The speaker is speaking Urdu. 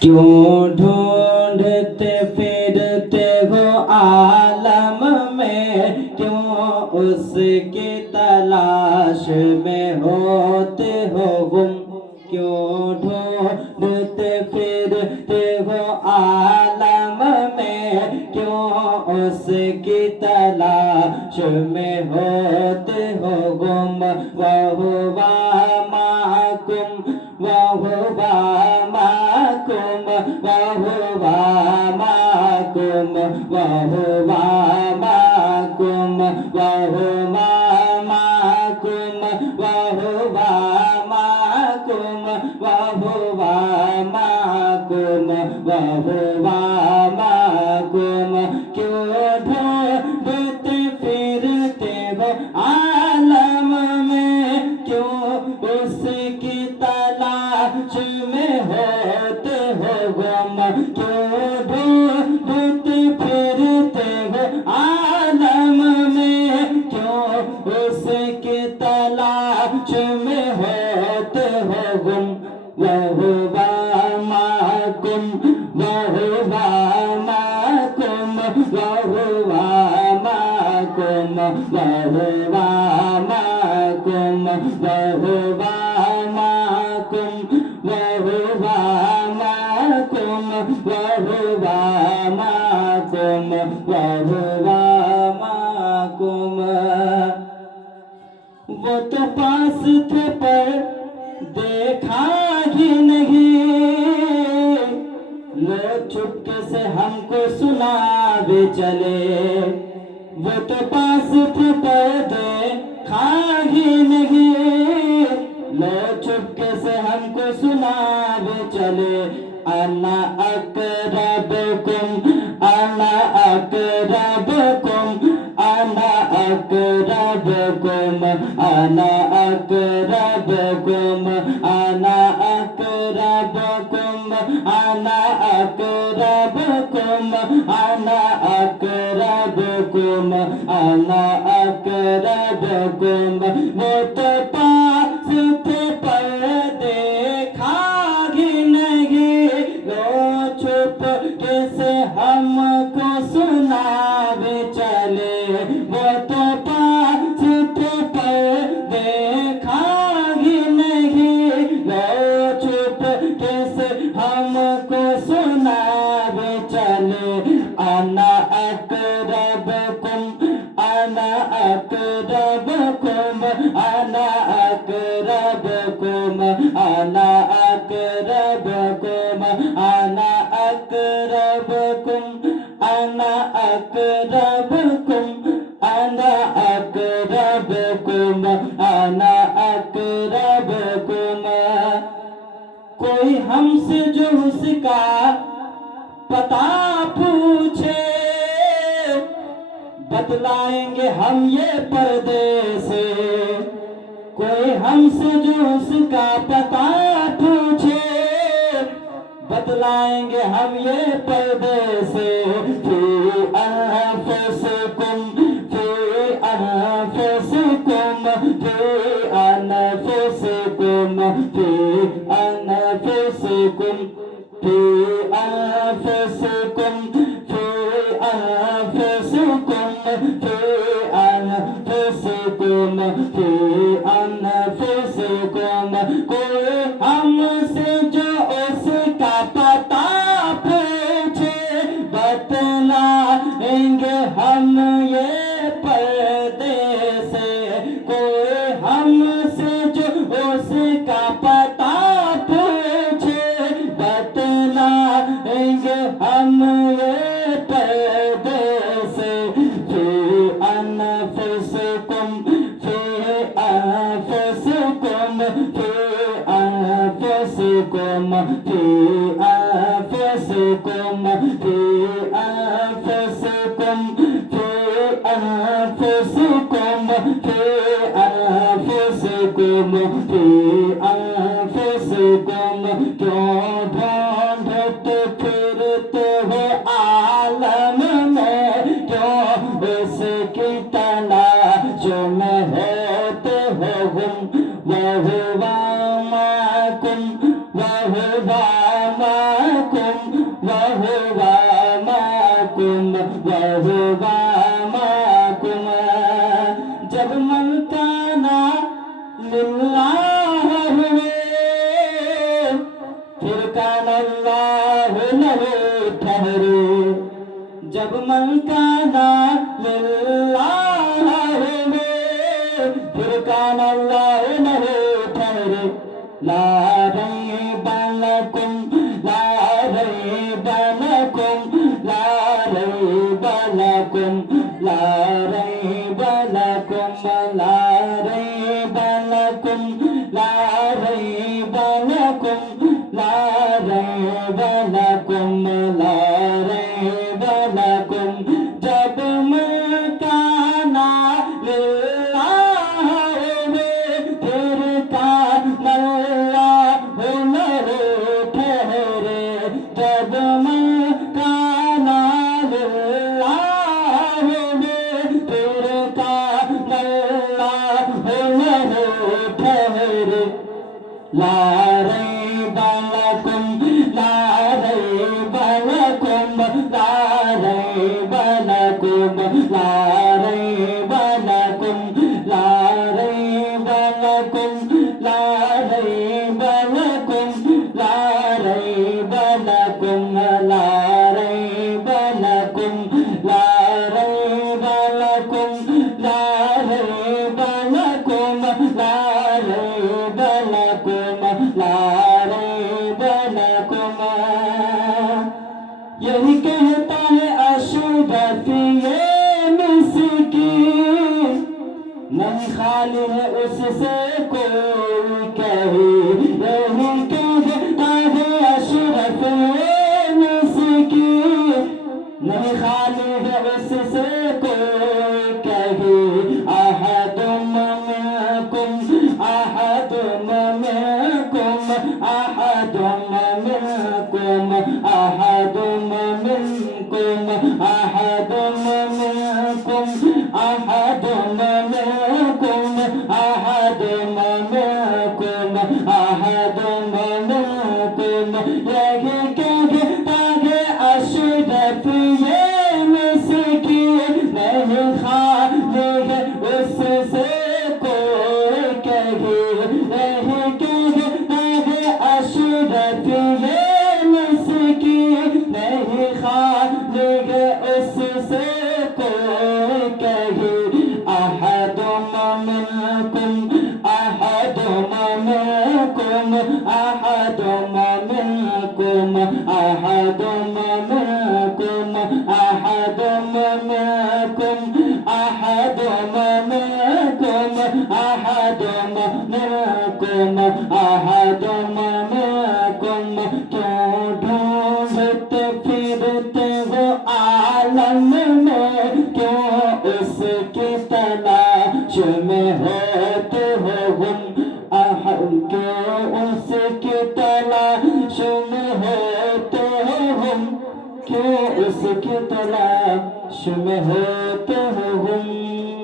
کیوں ڈھونڈتے پھرتے ہو عالم میں، کیوں اس کی تلاش میں ہوتے ہو گم، کیوں ڈھونڈتے پھرتے ہو عالم میں، کیوں اس کی تلاش میں ہوتے ہو گم، وَهُوَ مَعَكُمْ وَهُوَ مَعَكُمْ وَهُوَ مَعَكُمْ وَهُوَ مَعَكُمْ وَهُوَ مَعَكُمْ وَهُوَ مَعَكُمْ وَهُوَ مَعَكُمْ وَهُوَ مَعَكُمْ کیوں ڈھونڈتے پھرتے ہو عالم میں، کیوں اس کی تلاش میں ہوتے ہو گم، کیوں ڈھونڈتے پھرتے ہو عالم میں، کیوں اس کی تلاش میں ہوتے ہو گم، وَهُوَ مَعَكُمْ وَهُوَ مَعَكُمْ وَهُوَ مَعَكُمْ وَهُوَ مَعَكُمْ وَهُوَ مَعَكُمْ وَهُوَ مَعَكُمْ وَهُوَ مَعَكُمْ وَهُوَ مَعَكُمْ وہ تو پاس تھے پر دیکھا ہی نہیں، لوگ چپکے سے ہم کو سناوے چلے، وہ تو پاس تھے پر دیکھا ہی نہیں، لوگ چپکے سے ہم کو سناوے چلے، انا اقربکم انا اقربکم انا اقربکم انا اقربکم انا اقربکم انا اقربکم انا اقربکم انا اقربکم وہ تو پاس تھے پر دیکھا ہی نہیں، لو چھپ کے سے ہم کو سناوے چلے، وہ تو پاس تھے پر دیکھا ہی نہیں، لو چھپ کے سے ہم کو سناوے چلے، انا اقربکم انا اقربکم انا اقربکم انا اقربکم انا اقربکم انا اقربکم انا اقربکم انا اقربکم کوئی ہم سے جو اس کا پتہ پوچھے، بتلائیں گے ہم یہ پردے سے، کوئی ہم سے جو اس کا پتہ پوچھے، بتلائیں گے ہم یہ پردے سے، فی انفسکم فی انفسکم فی انفسکم فی انفسکم فی انفسکم فی انفسکم فی انفسکم فی انفسکم کوئی ہم سے جو اس کا پتہ پوچھے، بتلائیں گے ہم یہ پردے سے، کوئی ہم سے جو اس کا پتہ پوچھے، بتلائیں گے ہم یہ پردے سے، فی انفسکم فی انفسکم فی انفسکم فی انفسکم فی انفسکم فی انفسکم فی انفسکم فی انفسکم کیوں ڈھونڈتے پھرتے ہو عالم میں، کیوں اس کی تلاش میں ہوتے ہو گم، وَهُوَ مَعَكُمْ وَهُوَ مَعَكُمْ وهو معكم وهو معكم جب من کانا للہ ہوئے پھر کان اللہ لہو ٹھہرے جب من کانا للہ ہوئے پھر کان اللہ لہو ٹھہرے لا ریب لکم لا ریب لکم لا ریب لکم لا ریب لکم لا ریب لکم لا ریب لکم لا ریب لکم لا ریب لکم جب من کانا للہ ہوئے پھر کان اللہ لہو ٹھہرے جب من کانا للہ ہوئے پھر کان اللہ لہو ٹھہرے لا ریب لکم لا ریب لکم لا ریب لکم لا ریب لکم لا ریب لکم لا ریب لکم لا ریب لکم لا ریب لکم لا ریب لکم لا ریب لکم لا ریب لکم لا ریب لکم یہی کہتا ہے اشرف یہ مسکین نہیں خالی ہے اس سے کوئی کہے یہی کہتا ہے اشرف یہ مسکین نہیں خالی ہے اس سے کوئی کہے احد منکم احد منکم احد منکم احد منکم احد منکم احد منکم احد منکم احد منکم یہی کہتا ہے اشرف یہ مسکین نہیں خالی ہے اس سے کوئی کہے نہیں کہتا ہے اشرف یہ مسکین نہیں خالی ہے اس سے کوئی کہے احد منکم احد منکم احد منکم احد منکم احد منکم احد منکم احد منکم احد منکم کیوں ڈھونڈتے پھرتے ہو عالم میں کیوں اس کی تلاش میں ہوتے ہو ہم کیوں اس کی تلاش میں ہوتے ہو ہم کیوں اس کی تلاش میں ہوتے ہو ہم